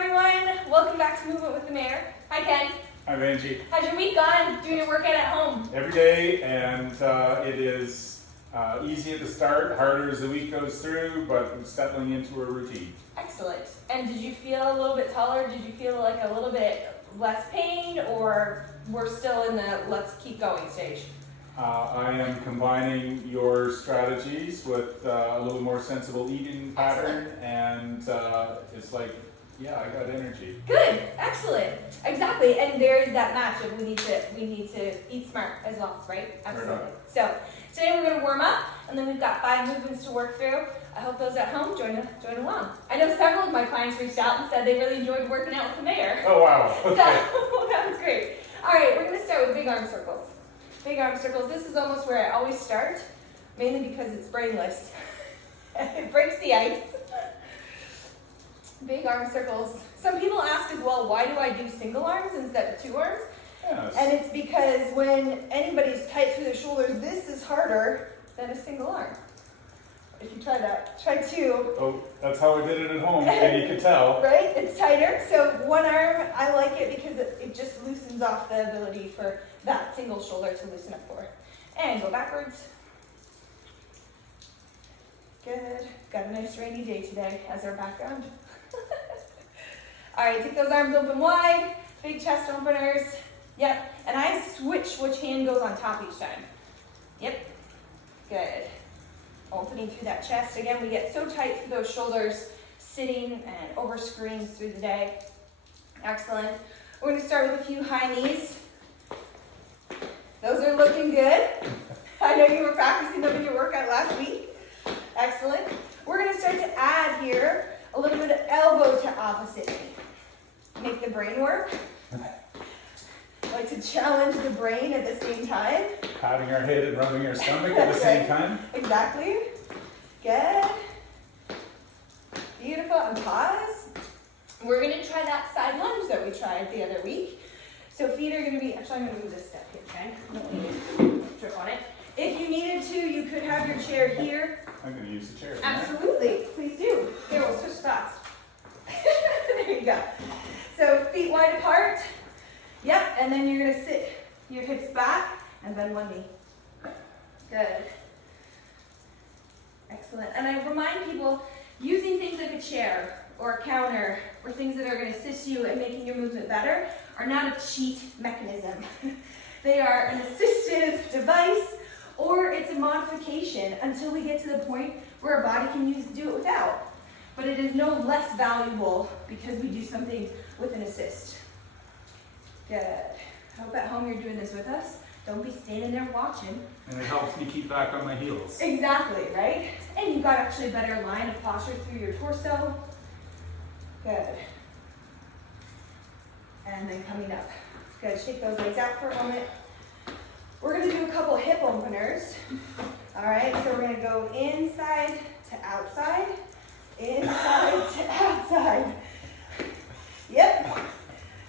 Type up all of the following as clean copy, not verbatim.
everyone. Welcome back to Movement with the Mayor. Hi, Ken. Hi, Angie. How's your week gone? Doing your workout at home? Every day, and it is easy at the start, harder as the week goes through, but settling into a routine. Excellent. And did you feel a little bit taller? Did you feel like a little bit less pain, or we're still in the let's keep going stage? I am combining your strategies with a little more sensible eating pattern, and it's like, yeah, I got energy. Good, excellent, exactly. And there is that match of we need to eat smart as well, right? Absolutely. So today we're going to warm up, and then we've got 5 movements to work through. I hope those at home join along. I know several of my clients reached out and said they really enjoyed working out with the Mayor. Oh wow! Okay. So that was great. All right, we're going to start with big arm circles. Big arm circles. This is almost where I always start, mainly because it's brainless. It breaks the ice. Big arm circles. Some people ask as well, why do I do single arms instead of 2 arms? Yes. And it's because when anybody's tight through the shoulders, this is harder than a single arm. If you try that, try 2. Oh, that's how I did it at home, and you can tell. Right? It's tighter. So 1 arm, I like it because it just loosens off the ability for that single shoulder to loosen up for. And go backwards. Good. Got a nice rainy day today as our background. All right, take those arms open wide, big chest openers. Yep, and I switch which hand goes on top each time. Yep, good. Opening through that chest. Again, we get so tight through those shoulders, sitting and over screens through the day. Excellent. We're gonna start with a few high knees. Those are looking good. I know you were practicing them in your workout last week. Excellent. We're gonna start to add here a little bit of elbow to opposite knee. Make the brain work. Like to challenge the brain at the same time. Patting our head and rubbing our stomach at the same time. Exactly. Good. Beautiful. And pause. We're going to try that side lunge that we tried the other week. So feet are going to be, actually I'm going to move this step here, okay? Don't need to trip on it. If you needed to, you could have your chair here. I'm going to use the chair. Absolutely. Please do. Here, we'll switch spots. There you go. So feet wide apart. Yep, and then you're going to sit your hips back and bend 1 knee. Good. Excellent. And I remind people, using things like a chair or a counter or things that are going to assist you in making your movement better are not a cheat mechanism. They are an assistive device, or it's a modification until we get to the point where our body can do it without. But it is no less valuable because we do something with an assist. Good. I hope at home you're doing this with us. Don't be standing there watching. And it helps me keep back on my heels. Exactly, right? And you've got actually a better line of posture through your torso. Good. And then coming up. Good. Shake those legs out for a moment. We're going to do a couple hip openers. All right, so we're going to go inside to outside. Inside to outside. Yep.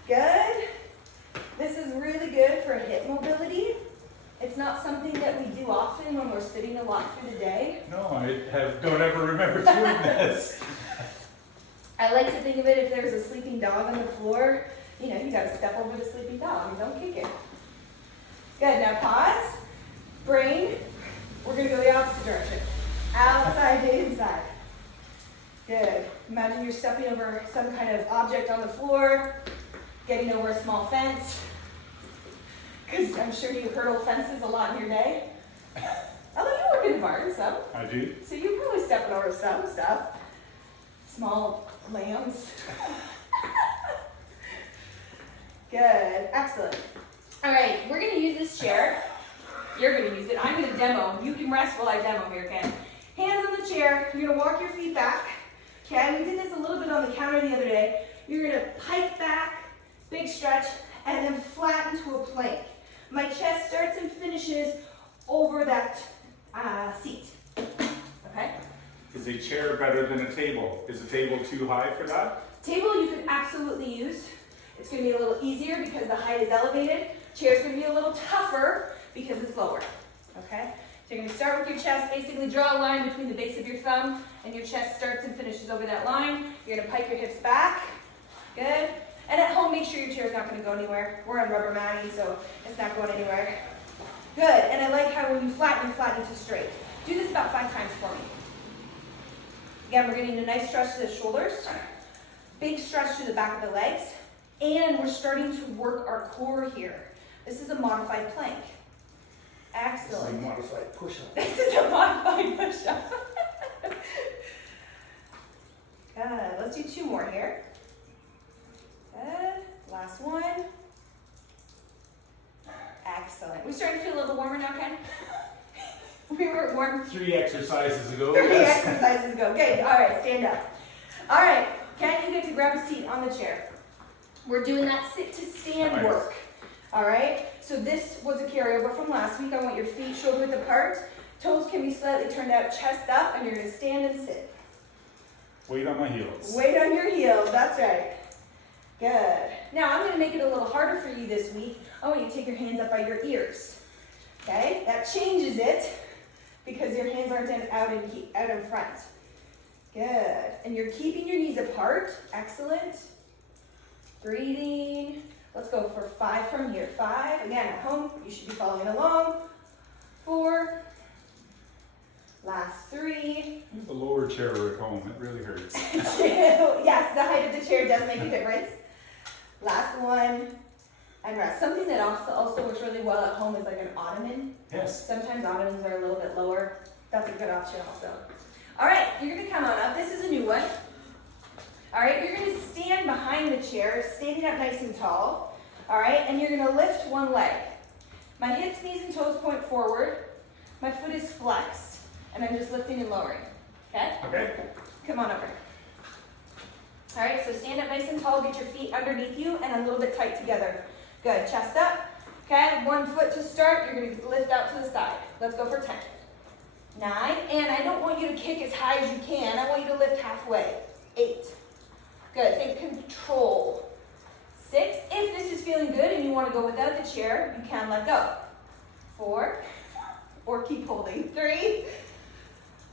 Good. This is really good for hip mobility. It's not something that we do often when we're sitting a lot through the day. No, don't ever remember doing this. I like to think of it, if there's a sleeping dog on the floor, you got to step over the sleeping dog and don't kick it. Good, now pause. Brain. We're going to go the opposite direction. Outside to inside. Good. Imagine you're stepping over some kind of object on the floor, getting over a small fence, because I'm sure you hurdle fences a lot in your day. Although you work in the barn, so. I do. So you're probably stepping over some stuff. Small lambs. Good, excellent. All right, we're gonna use this chair. You're gonna use it, I'm gonna demo. You can rest while I demo here, Ken. Hands on the chair, you're gonna walk your feet back. Okay, we did this a little bit on the counter the other day. You're gonna pike back, big stretch, and then flatten to a plank. My chest starts and finishes over that seat. Okay? Is a chair better than a table? Is a table too high for that? Table you could absolutely use. It's going to be a little easier because the height is elevated. Chair's going to be a little tougher because it's lower. Okay? So you're going to start with your chest, basically draw a line between the base of your thumb and your chest starts and finishes over that line. You're going to pike your hips back, Good. And at home, make sure your chair's not gonna go anywhere. We're on rubber matting, so it's not going anywhere. Good, and I like how when you flatten to straight. Do this about 5 times for me. Again, we're getting a nice stretch to the shoulders, big stretch to the back of the legs, and we're starting to work our core here. This is a modified plank. Excellent. This is a modified push-up. This is a modified push-up. Good, let's do 2 more here. Good, last one. Excellent. We starting to feel a little warmer now, Ken? We were warm 3 exercises ago. 30 Yes. exercises ago. Good. All right, stand up. All right, Ken, you get to grab a seat on the chair. We're doing that sit to stand Nice. work. All right, so this was a carryover from last week. I want your feet shoulder width apart. Toes can be slightly turned out, chest up, and you're gonna stand and sit. Weight on my heels. Weight on your heels, that's right. Good. Now I'm gonna make it a little harder for you this week. I want you to take your hands up by your ears. Okay, that changes it because your hands aren't out in front. Good, and you're keeping your knees apart. Excellent. Breathing. Let's go for 5 from here. 5, again at home, you should be following along. 4, last 3. Use the lower chair at home, it really hurts. 2, yes, the height of the chair does make a difference. Last 1, and rest. Something that also works really well at home is like an ottoman. Yes. Sometimes ottomans are a little bit lower. That's a good option also. All right, you're gonna come on up. This is a new one. All right, you're gonna stand behind the chair, standing up nice and tall. All right, and you're gonna lift one leg. My hips, knees, and toes point forward. My foot is flexed, and I'm just lifting and lowering. Okay? Okay. Come on over. All right, so stand up nice and tall, get your feet underneath you and a little bit tight together. Good, chest up. Okay, 1 foot to start, you're gonna lift out to the side. Let's go for 10. 9, and I don't want you to kick as high as you can. I want you to lift halfway. 8. Good, think control. 6, if this is feeling good and you wanna go without the chair, you can let go. 4, or keep holding. 3,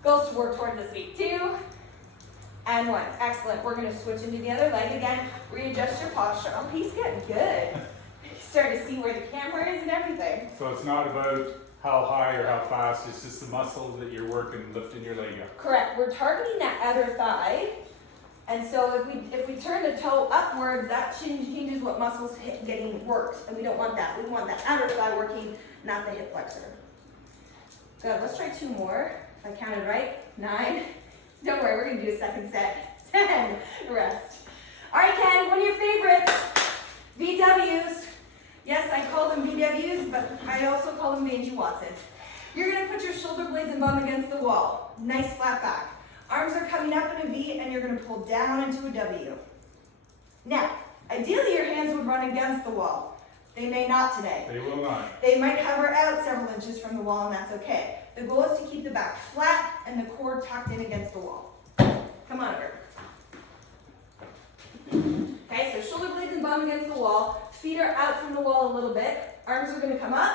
goals to work toward this week. 2, and 1. Excellent. We're going to switch into the other leg again. Readjust your posture. Oh, he's getting good. You start to see where the camera is and everything. So it's not about how high or how fast, it's just the muscle that you're working, lifting your leg up. Correct. We're targeting that outer thigh. And so if we turn the toe upwards, that changes what muscles getting worked. And we don't want that. We want that outer thigh working, not the hip flexor. Good. Let's try 2 more. If I counted right. 9. Don't worry, we're going to do a second set. 10, rest. All right, Ken, one of your favorites, VWs. Yes, I call them VWs, but I also call them Vanjie Watsons. You're going to put your shoulder blades and bum against the wall. Nice flat back. Arms are coming up in a V, and you're going to pull down into a W. Now, ideally your hands would run against the wall. They may not today. They will not. They might hover out several inches from the wall, and that's okay. The goal is to keep the back flat and the core tucked in against the wall. Come on over. Okay, so shoulder blades and bum against the wall. Feet are out from the wall a little bit. Arms are going to come up.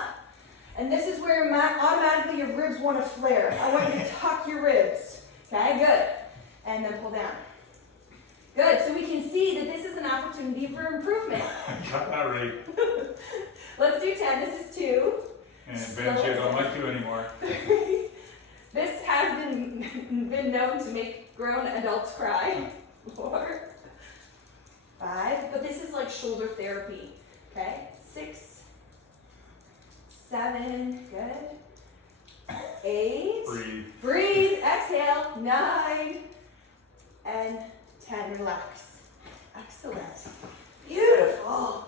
And this is where automatically your ribs want to flare. I want you to tuck your ribs. Okay, good. And then pull down. Good, so we can see that this is an opportunity for improvement. Got that right. Let's do 10. This is 2. And Benji, I don't like you anymore. This has been known to make grown adults cry. 4, 5, but this is like shoulder therapy. Okay, 6, 7, good. 8. Breathe. Breathe, exhale. 9, and 10. Relax. Excellent. Beautiful.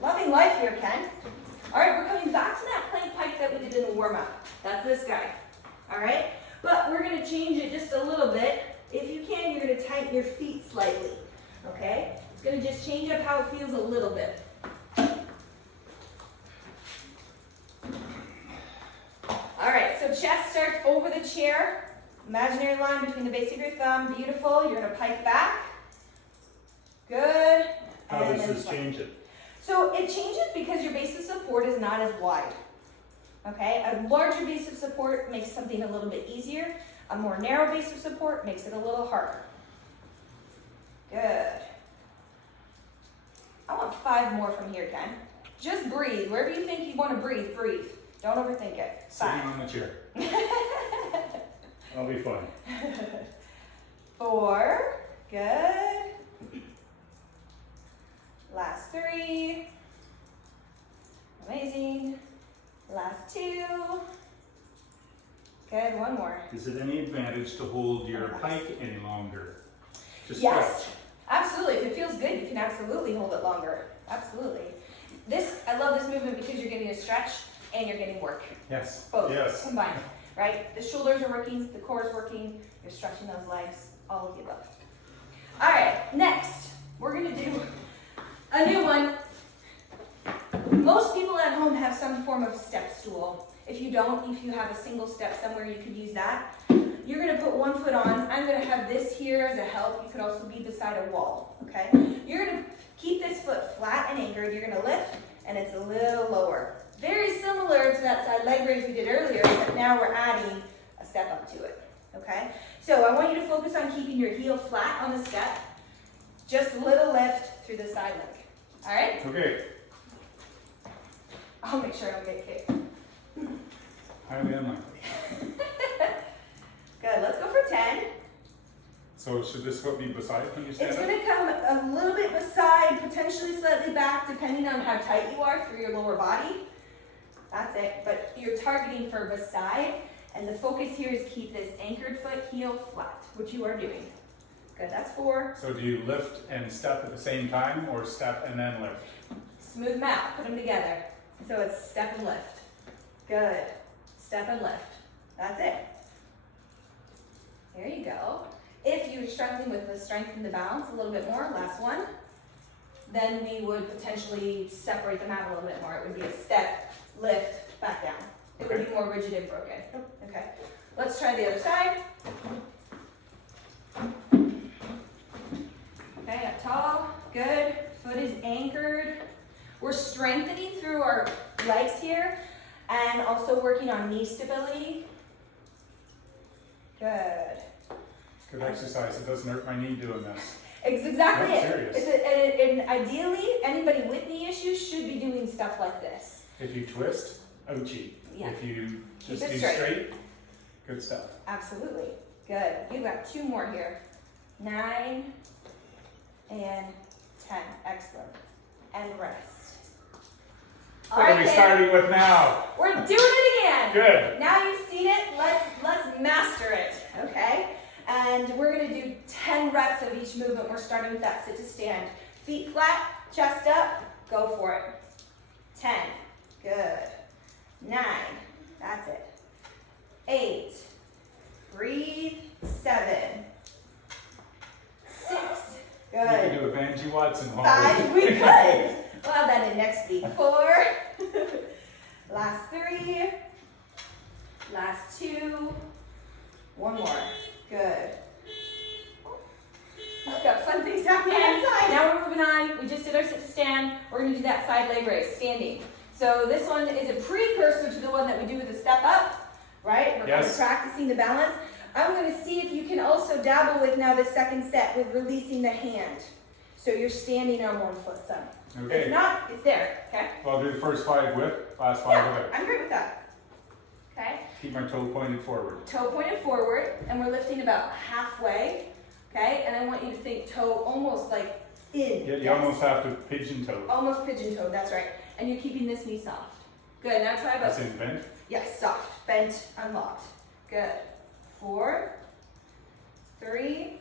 Loving life here, Ken. All right, we're coming back to that plank pike that we did in the warm-up. That's this guy. All right, but we're going to change it just a little bit. If you can, you're going to tighten your feet slightly. Okay, it's going to just change up how it feels a little bit. All right, so chest starts over the chair. Imaginary line between the base of your thumb. Beautiful. You're going to pike back. Good. How And does then this flex. change it? So it changes because your base of support is not as wide. Okay, a larger base of support makes something a little bit easier. A more narrow base of support makes it a little harder. Good. 5 more from here, Ken. Just breathe. Wherever you think you want to breathe, breathe. Don't overthink it. 5. Sitting on the chair. That'll be fun. 4. Good. Last 3. Amazing. Last 2. Good. 1 more. Is it any advantage to hold your pike any longer? To Yes. stretch? Absolutely. If it feels good, you can absolutely hold it longer. Absolutely. I love this movement because you're getting a stretch and you're getting work. Yes. Both Yes. combined, right? The shoulders are working, the core is working, you're stretching those legs, all of the above. All right, next, we're gonna do a new one. Most people at home have some form of step stool. If you don't, if you have a single step somewhere, you could use that. You're gonna put 1 foot on. I'm gonna have this here as a help. You could also be beside a wall, okay? You're gonna keep this foot flat and anchored. You're gonna lift, and it's a little lower. Very similar to that side leg raise we did earlier, but now we're adding a step up to it, okay? So I want you to focus on keeping your heel flat on the step. Just a little lift through the side leg, all right? Okay. I'll make sure I don't get kicked. Highly unlikely. Good, let's go for 10. So should this foot be beside when you stand It's up? gonna come a little bit beside, potentially slightly back, depending on how tight you are through your lower body. That's it, but you're targeting for beside, and the focus here is keep this anchored foot, heel flat, which you are doing. Good, that's 4. So do you lift and step at the same time, or step and then lift? Smooth them out, put them together. So it's step and lift. Good, step and lift. That's it. There you go. If you're struggling with the strength and the balance a little bit more, last one, then we would potentially separate them out a little bit more. It would be a step, lift, back down. It would be more rigid and broken. Okay, let's try the other side. Okay, up tall, good. Foot is anchored. We're strengthening through our legs here and also working on knee stability. Good. Good exercise. It doesn't hurt my knee doing this. It's exactly No, it. serious. And ideally, anybody with knee issues should be doing stuff like this. If you twist, ouchie. Yeah. If you Keep just it do straight. straight, good stuff. Absolutely. Good. You've got 2 more here. 9 and 10. Excellent. And rest. All What are right, we Ken. starting with now? We're doing it again. Good. Now you've seen it, let's master it, okay? And we're gonna do 10 reps of each movement. We're starting with that sit to stand. Feet flat, chest up, go for it. 10, good. 9, that's it. 8, breathe. 7, 6, You can good. do a Vanjie Watson hobble. 5, we could. We'll have that in next week. 4, last 3, last 2, 1 more. Good. We've got fun things happening inside. Now we're moving on. We just did our sit to stand. We're going to do that side leg raise, standing. So this one is a precursor to the one that we do with the step up, right? We're kind of Yes. practicing the balance. I'm going to see if you can also dabble with now the second set with releasing the hand. So you're standing on 1 foot, son. If Okay. not, it's there, okay? Well, I'll do the first 5 with, last 5 Yeah, with it. I'm great with that. Okay? Keep my toe pointed forward. Toe pointed forward, and we're lifting about halfway, okay? And I want you to think toe almost like in. You Yes. almost have to pigeon toe. Almost pigeon toed, that's right. And you're keeping this knee soft. Good, now try about, That's in bent. yes, soft, bent, unlocked. Good. 4, 3,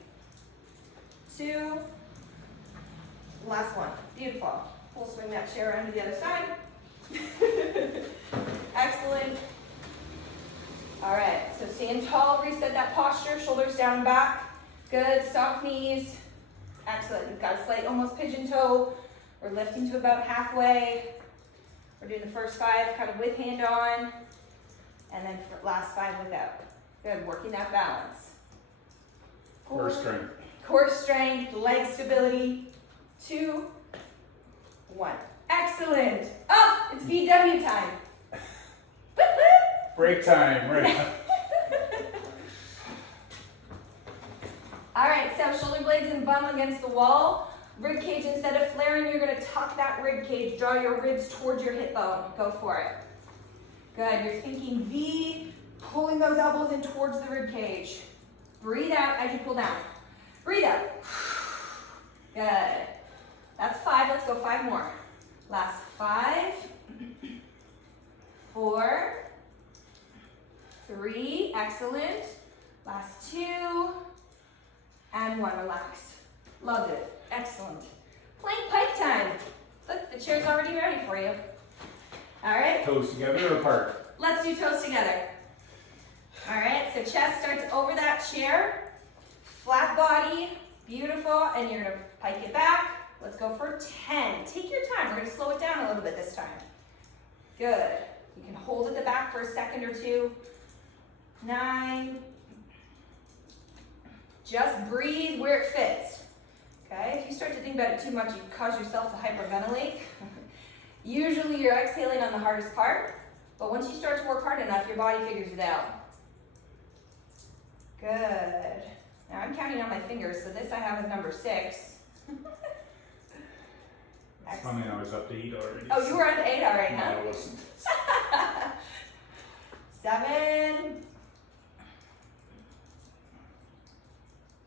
2, last one. Beautiful. We'll swing that chair around to the other side. Excellent. All right, so stand tall, reset that posture, shoulders down and back. Good, soft knees. Excellent, you've got a slight almost pigeon toe. We're lifting to about halfway. We're doing the first 5 kind of with hand on, and then for last 5 without. Good, working that balance. Core strength. Core strength, leg stability. 2, 1. Excellent. Oh, it's VW time. Break time, right? All right, so shoulder blades and bum against the wall. Rib cage, instead of flaring, you're gonna tuck that rib cage, draw your ribs towards your hip bone. Go for it. Good, you're thinking V, pulling those elbows in towards the rib cage. Breathe out as you pull down. Breathe out. Good. That's 5, let's go 5 more. Last 5, 4, 3, excellent. Last 2, and 1, relax. Loved it, excellent. Plank pike time. Look, the chair's already ready for you. All right. Toes together or apart? Let's do toes together. All right, so chest starts over that chair, flat body, beautiful, and you're gonna pike it back. Let's go for 10. Take your time, we're gonna slow it down a little bit this time. Good, you can hold at the back for a second or two. 9. Just breathe where it fits. Okay, if you start to think about it too much, you cause yourself to hyperventilate. Usually you're exhaling on the hardest part, but once you start to work hard enough, your body figures it out. Good. Now I'm counting on my fingers, so this I have as number 6. It's funny, I was up to 8 already. Oh, you were at 8 already, No, huh? I wasn't. 7,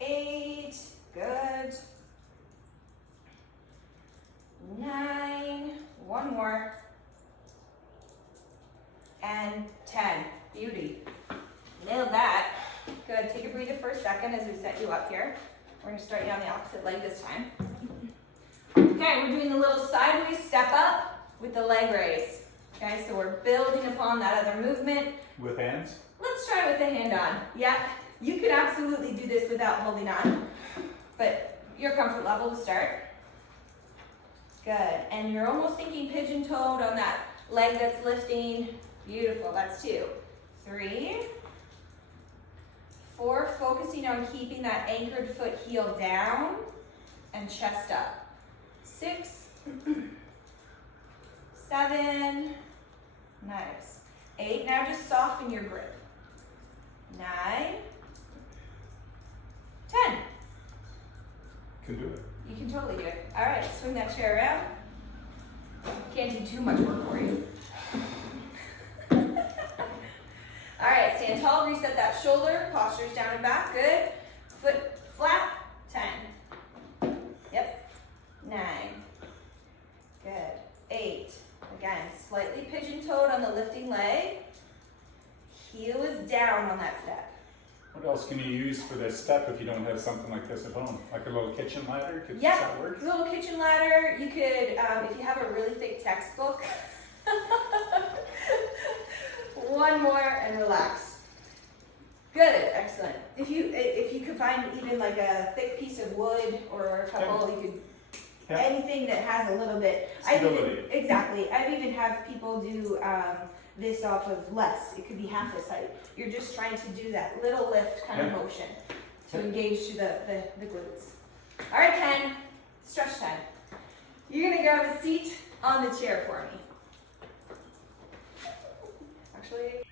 8, good. 9, 1 more. And 10, beauty. Nailed that. Good, take a breather for a second as we set you up here. We're gonna start you on the opposite leg this time. Okay, we're doing a little sideways step up with the leg raise. Okay, so we're building upon that other movement. With hands? Let's try with the hand on. Yeah, you could absolutely do this without holding on, but your comfort level to start. Good, and you're almost thinking pigeon-toed on that leg that's lifting. Beautiful, that's 2. 3, 4, focusing on keeping that anchored foot heel down and chest up. 6, 7, nice. 8, now just soften your grip. 9, 10. Can do it. You can totally do it. All right, swing that chair around. Can't do too much work for you. All right, stand tall, reset that shoulder, posture's down and back, good. Foot flat, 10. Yep, 9. Good, 8. Again, slightly pigeon-toed on the lifting leg. Heel is down on that step. What else can you use for this step if you don't have something like this at home? Like a little kitchen ladder? Does Yeah, that work? little kitchen ladder. You could, if you have a really thick textbook, 1 more and relax. Good, excellent. If you could find even like a thick piece of wood or a couple, you could, anything that has a little bit. Stability. Exactly. I've even had people do this off of less. It could be half this height. You're just trying to do that little lift kind of motion to engage to the glutes. All right, Ken, stretch time. You're gonna grab a seat on the chair for me. Actually,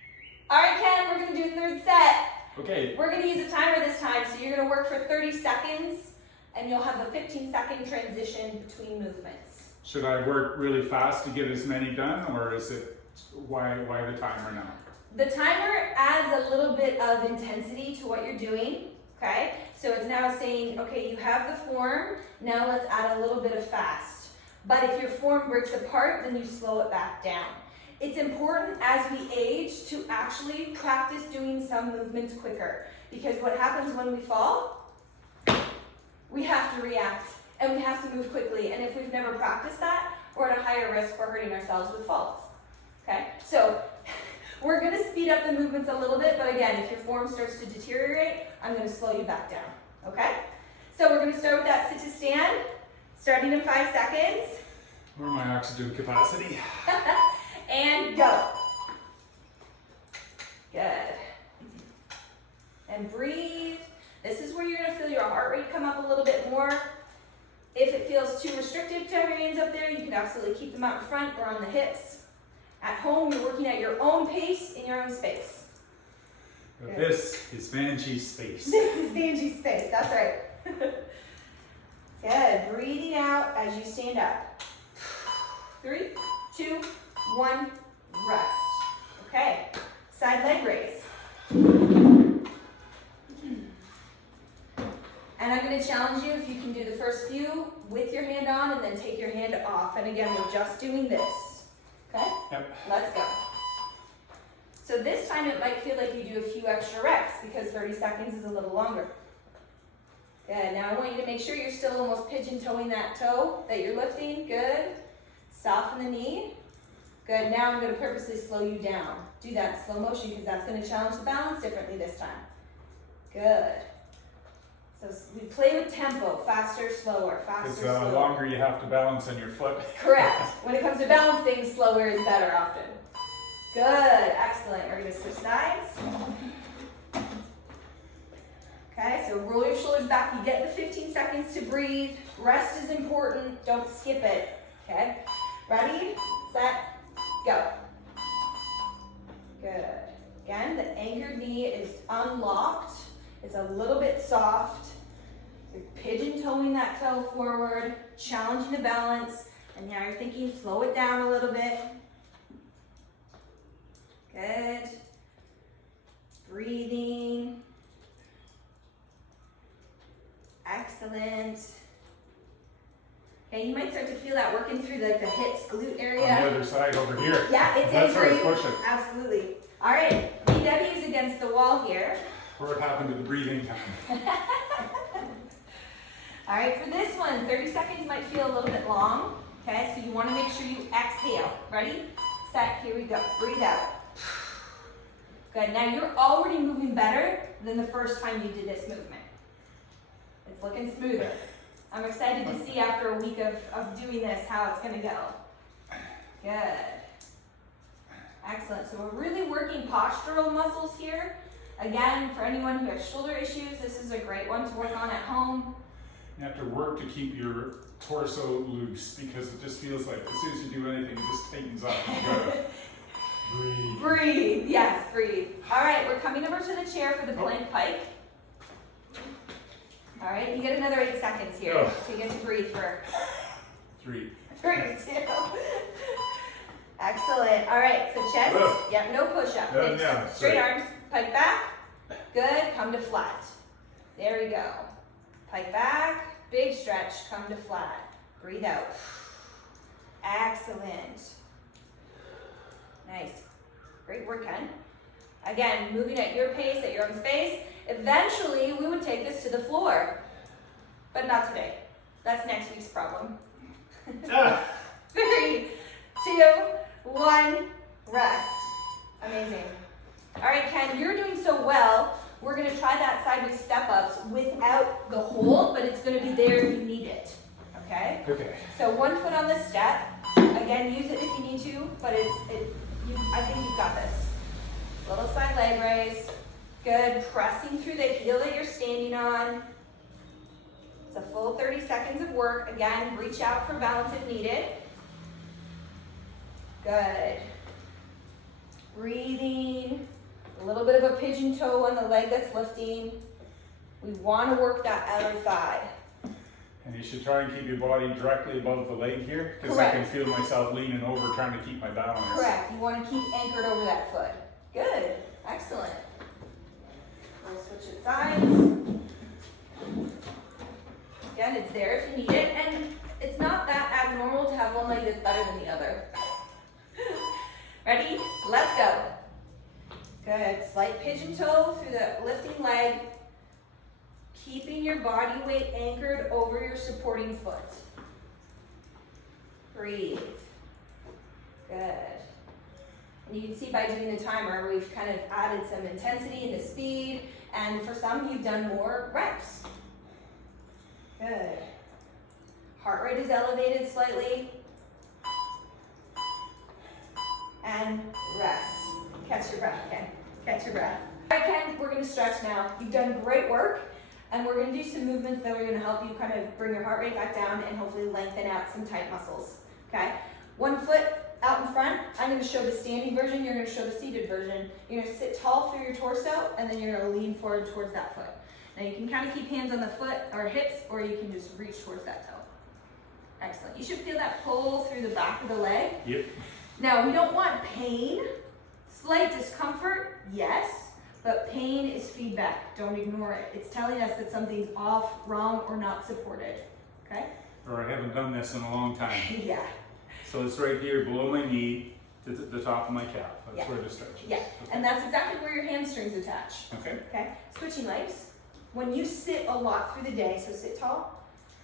all right, Ken, we're gonna do 3rd set. Okay. We're gonna use a timer this time, so you're gonna work for 30 seconds, and you'll have a 15-second transition between movements. Should I work really fast to get as many done, or is it, why the timer now? The timer adds a little bit of intensity to what you're doing, okay? So it's now saying, okay, you have the form, now let's add a little bit of fast. But if your form breaks apart, then you slow it back down. It's important as we age to actually practice doing some movements quicker, because what happens when we fall? We have to react and we have to move quickly, and if we've never practiced that, we're at a higher risk for hurting ourselves with falls. Okay, so we're gonna speed up the movements a little bit, but again, if your form starts to deteriorate, I'm gonna slow you back down, okay? So we're gonna start with that sit to stand, starting in 5 seconds. Or my oxygen capacity? And go. Good. And breathe. This is where you're gonna feel your heart rate come up a little bit more. If it feels too restrictive to have your hands up there, you can absolutely keep them out in front or on the hips. At home, you're working at your own pace in your own space. Good. This is Vanjie's space. This is Vanjie's space, that's right. Good, breathing breathing out as you stand up. 3, 2, 1, rest. Okay, side leg raise. And I'm gonna challenge you if you can do the first few with your hand on and then take your hand off. And again, we're just doing this, okay? Yep. Let's go. So this time it might feel like you do a few extra reps because 30 seconds is a little longer. Good, now I want you to make sure you're still almost pigeon-toeing that toe that you're lifting. Good. Soften the knee. Good, now I'm gonna purposely slow you down. Do that in slow motion because that's gonna challenge the balance differently this time. Good. So we play with tempo, faster, slower, faster, slower. The longer you have to balance on your foot. Correct. When it comes to balancing, slower is better often. Good, excellent. We're gonna switch sides. Okay, so roll your shoulders back. You get the 15 seconds to breathe. Rest is important. Don't skip it. Okay, ready, set, go. Good. Again, the anchored knee is unlocked. It's a little bit soft. You're pigeon-toeing that toe forward, challenging the balance, and now you're thinking slow it down a little bit. Good. Breathing. Excellent. Okay, you might start to feel that working through like the hips, glute area. On the other side over here. Yeah, it's That's where anchoring. it's pushing. Absolutely. All right, BW's against the wall here. What happened to the breathing time? All right, for this one, 30 seconds might feel a little bit long. Okay, so you want to make sure you exhale. Ready, set, here we go. Breathe out. Good, now you're already moving better than the first time you did this movement. It's looking smoother. I'm excited to see after a week of doing this how it's going to go. Good. Excellent. So we're really working postural muscles here. Again, for anyone who has shoulder issues, this is a great one to work on at home. You have to work to keep your torso loose because it just feels like as soon as you do anything, it just tightens up. You gotta breathe. Breathe. Yes, breathe. All right, we're coming over to the chair for the plank pike. All right, you get another 8 seconds here. Oh. So you get to breathe for 3. 3, 2. Excellent. All right, so chest. Oh. Yep, no push-up. Yeah, Straight arms, pike back. Good, come to flat. There we go. Pike back, big stretch, come to flat. Breathe out. Excellent. Nice. Great work, Ken. Again, moving at your pace, at your own space. Eventually, we would take this to the floor, but not today. That's next week's problem. 3, 2, 1, rest. Amazing. All right, Ken, you're doing so well. We're gonna try that sideways step ups without the hold, but it's gonna be there if you need it, okay? Okay. So 1 foot on the step. Again, use it if you need to, but I think you've got this. Little side leg raise. Good, pressing through the heel that you're standing on. It's a full 30 seconds of work. Again, reach out for balance if needed. Good. Breathing. A little bit of a pigeon toe on the leg that's lifting. We want to work that outer thigh. And you should try and keep your body directly above the leg here because I can Correct. feel myself leaning over trying to keep my balance. Correct. You want to keep anchored over that foot. Good. Excellent. We'll switch it sides. Again, it's there if you need it. And it's not that abnormal to have one leg that's better than the other. Ready? Let's go. Good. Slight pigeon toe through the lifting leg. Keeping your body weight anchored over your supporting foot. Breathe. Good. And you can see by doing the timer, we've kind of added some intensity into speed, and for some, you've done more reps. Good. Heart rate is elevated slightly. And rest. Catch your breath, Ken. Catch your breath. All right, Ken, we're gonna stretch now. You've done great work, and we're gonna do some movements that are gonna help you kind of bring your heart rate back down and hopefully lengthen out some tight muscles, okay? 1 foot out in front. I'm gonna show the standing version, you're gonna show the seated version. You're gonna sit tall through your torso, and then you're gonna lean forward towards that foot. Now you can kind of keep hands on the foot or hips, or you can just reach towards that toe. Excellent. You should feel that pull through the back of the leg. Yep. Now, we don't want pain. Slight discomfort, yes, but pain is feedback. Don't ignore it. It's telling us that something's off, wrong, or not supported. Okay? Or I haven't done this in a long time. Yeah. So it's right here below my knee, to the top of my calf. That's Yeah. where the stretch is. Yeah. And that's exactly where your hamstrings attach. Okay. Okay? Switching legs. When you sit a lot through the day, so sit tall,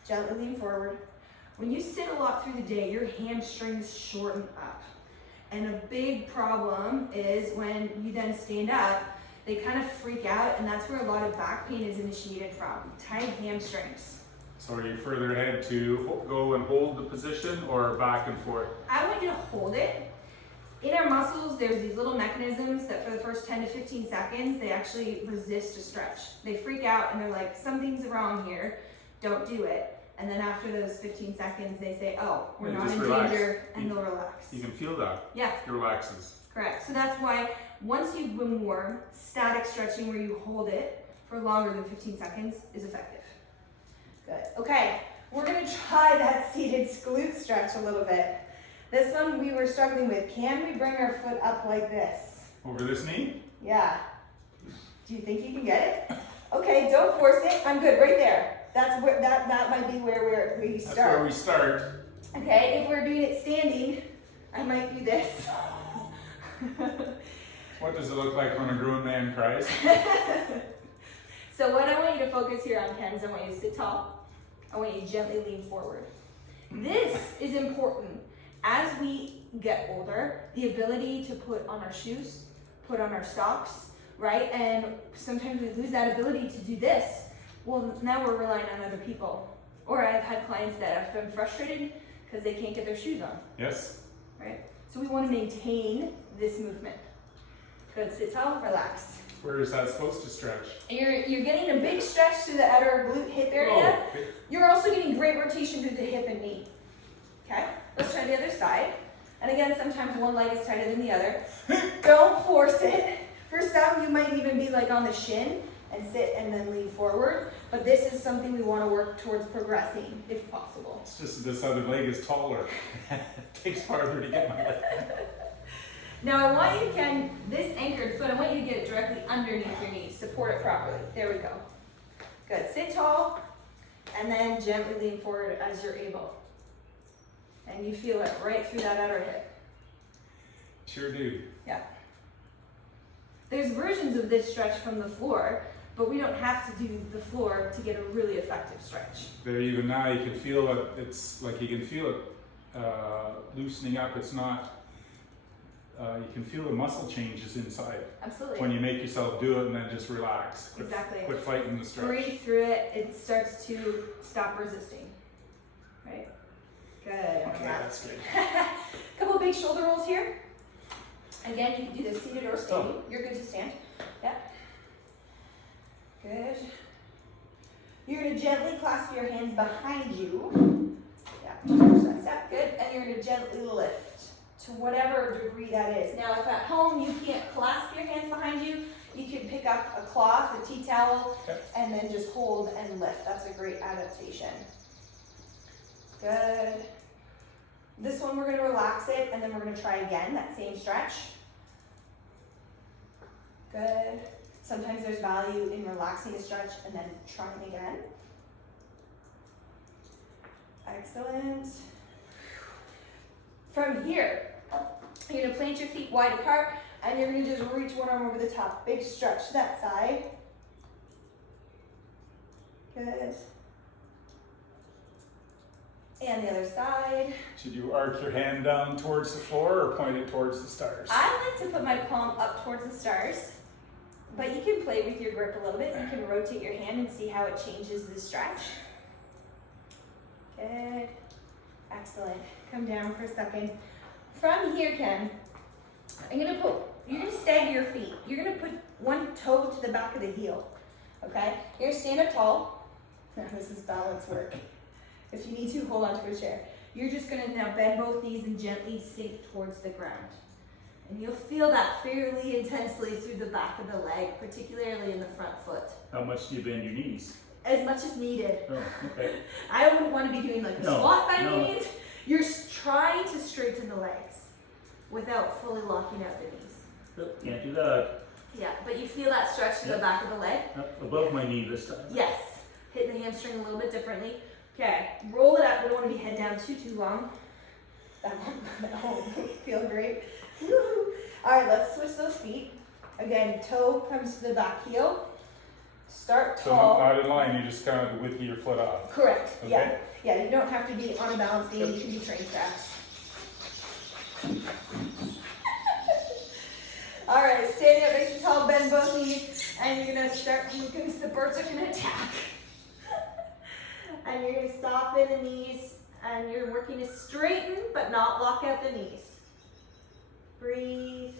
gently lean forward. When you sit a lot through the day, your hamstrings shorten up. And a big problem is when you then stand up, they kind of freak out, and that's where a lot of back pain is initiated from. Tight hamstrings. So are you further ahead to go and hold the position or back and forth? I want you to hold it. In our muscles, there's these little mechanisms that for the first 10 to 15 seconds, they actually resist a stretch. They freak out and they're like, something's wrong here, don't do it. And then after those 15 seconds, they say, oh, we're Yeah, not just in relax. danger, and they'll relax. You can feel that. Yeah, It relaxes. correct. So that's why once you've been warm, static stretching where you hold it for longer than 15 seconds is effective. Good. Okay, we're gonna try that seated glute stretch a little bit. This one we were struggling with. Can we bring our foot up like this? Over this knee? Yeah. Do you think you can get it? Okay, don't force it. I'm good, right there. That's where that might be where we That's start. where we start. Okay, if we're doing it standing, I might do this. What does it look like when a grown man cries? So what I want you to focus here on, Ken, is I want you to sit tall. I want you to gently lean forward. This is important. As we get older, the ability to put on our shoes, put on our socks, right? And sometimes we lose that ability to do this. Well, now we're relying on other people. Or I've had clients that have been frustrated because they can't get their shoes on, Yes. right? So we want to maintain this movement. Good, sit tall, relax. Where is that supposed to stretch? And you're getting a big stretch through the outer glute hip area. Oh, You're also getting great rotation through the hip and knee. Okay, let's try the other side. And again, sometimes one leg is tighter than the other. Don't force it. For some, you might even be like on the shin and sit and then lean forward. But this is something we want to work towards progressing, if possible. it's just this other leg is taller. It takes farther to get my leg. Now I want you to, Ken, this anchored foot, I want you to get it directly underneath your knees. Support it properly. There we go. Good. Sit tall and then gently lean forward as you're able. And you feel it right through that outer hip. Sure do. Yeah. There's versions of this stretch from the floor, but we don't have to do the floor to get a really effective stretch. There, even now, you can feel it. It's like you can feel it loosening up. It's not. You can feel the muscle changes inside Absolutely. when you make yourself do it and then just relax. Exactly. Quit fighting the stretch. Breathe through it. It starts to stop resisting. Right? Good. Okay, that's good. Couple big shoulder rolls here. Again, you can do this seated or standing. You're good to stand. Yeah. Good. You're going to gently clasp your hands behind you. Yeah. Push that step. Good. And you're going to gently lift to whatever degree that is. Now, if at home you can't clasp your hands behind you, you can pick up a cloth, a tea towel, and then just hold and lift. That's a great adaptation. Good. This one we're going to relax it, and then we're going to try again, that same stretch. Good. Sometimes there's value in relaxing a stretch and then trying again. Excellent. From here, you're going to plant your feet wide apart, and you're going to just reach one arm over the top. Big stretch that side. Good. And the other side. Should you arc your hand down towards the floor or point it towards the stars? I like to put my palm up towards the stars, but you can play with your grip a little bit. You can rotate your hand and see how it changes the stretch. Good. Excellent. Come down for a second. From here, Ken, you're gonna stagger your feet. You're gonna put one toe to the back of the heel. Okay? You're gonna stand up tall. Now this is balance work. If you need to, hold on to a chair. You're just gonna now bend both knees and gently sink towards the ground. And you'll feel that fairly intensely through the back of the leg, particularly in the front foot. How much do you bend your knees? as much as needed. Oh, okay. I wouldn't want to be doing like a No, squat by no. knees. You're trying to straighten the legs without fully locking out the knees. Oh, can't do that. Yeah, but you feel that stretch to the Yep. back of the leg? Up above my knee this time. Yes. Hitting the hamstring a little bit differently. Okay, roll it up. We don't want to be head down too long. That won't feel great. Woo-hoo. All right, let's switch those feet. Again, toe comes to the back heel. Start So tall. not in line, you just kind of with your foot up. Correct. Okay. Yeah. Yeah, you don't have to be on a balance beam. You can do train tracks. All right, standing up nice and tall, bend both knees, and you're gonna start moving. The birds are gonna attack. And you're gonna soften the knees, and you're working to straighten, but not lock out the knees. Breathe.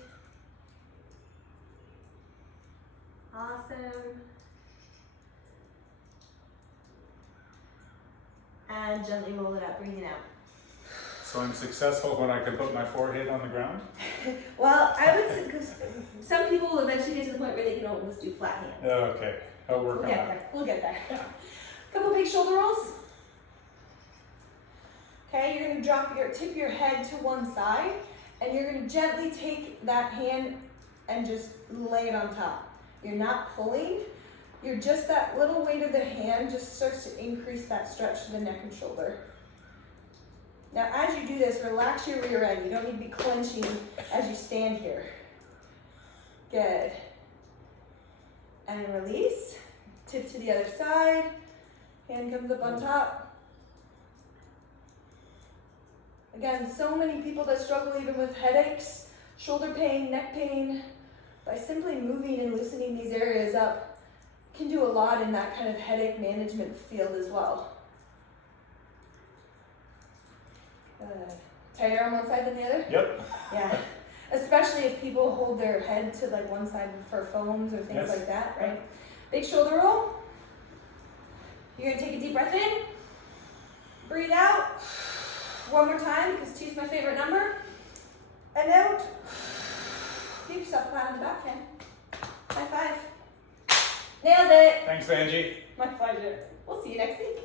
Awesome. And gently roll it up, breathing out. So I'm successful when I can put my forehead on the ground? Well, I would say, because some people will eventually get to the point where they can almost do flat hands. Okay, I'll work We'll on get that. there. We'll get there. Couple big shoulder rolls. Okay, you're gonna tip your head to one side, and you're gonna gently take that hand and just lay it on top. You're not pulling. You're just that little weight of the hand just starts to increase that stretch to the neck and shoulder. Now, as you do this, relax your rear end. You don't need to be clenching as you stand here. Good. And release. Tip to the other side. Hand comes up on top. Again, so many people that struggle even with headaches, shoulder pain, neck pain, by simply moving and loosening these areas up, can do a lot in that kind of headache management field as well. Good. Tighter on one side than the other? Yep. Yeah. Especially if people hold their head to like one side for phones or things Yes. like that, right? Big shoulder roll. You're gonna take a deep breath in. Breathe out. One more time, because 2 is my favorite number. And out. Keep yourself flat on the back, Ken. High five. Nailed it. Thanks, Angie. My pleasure. We'll see you next week.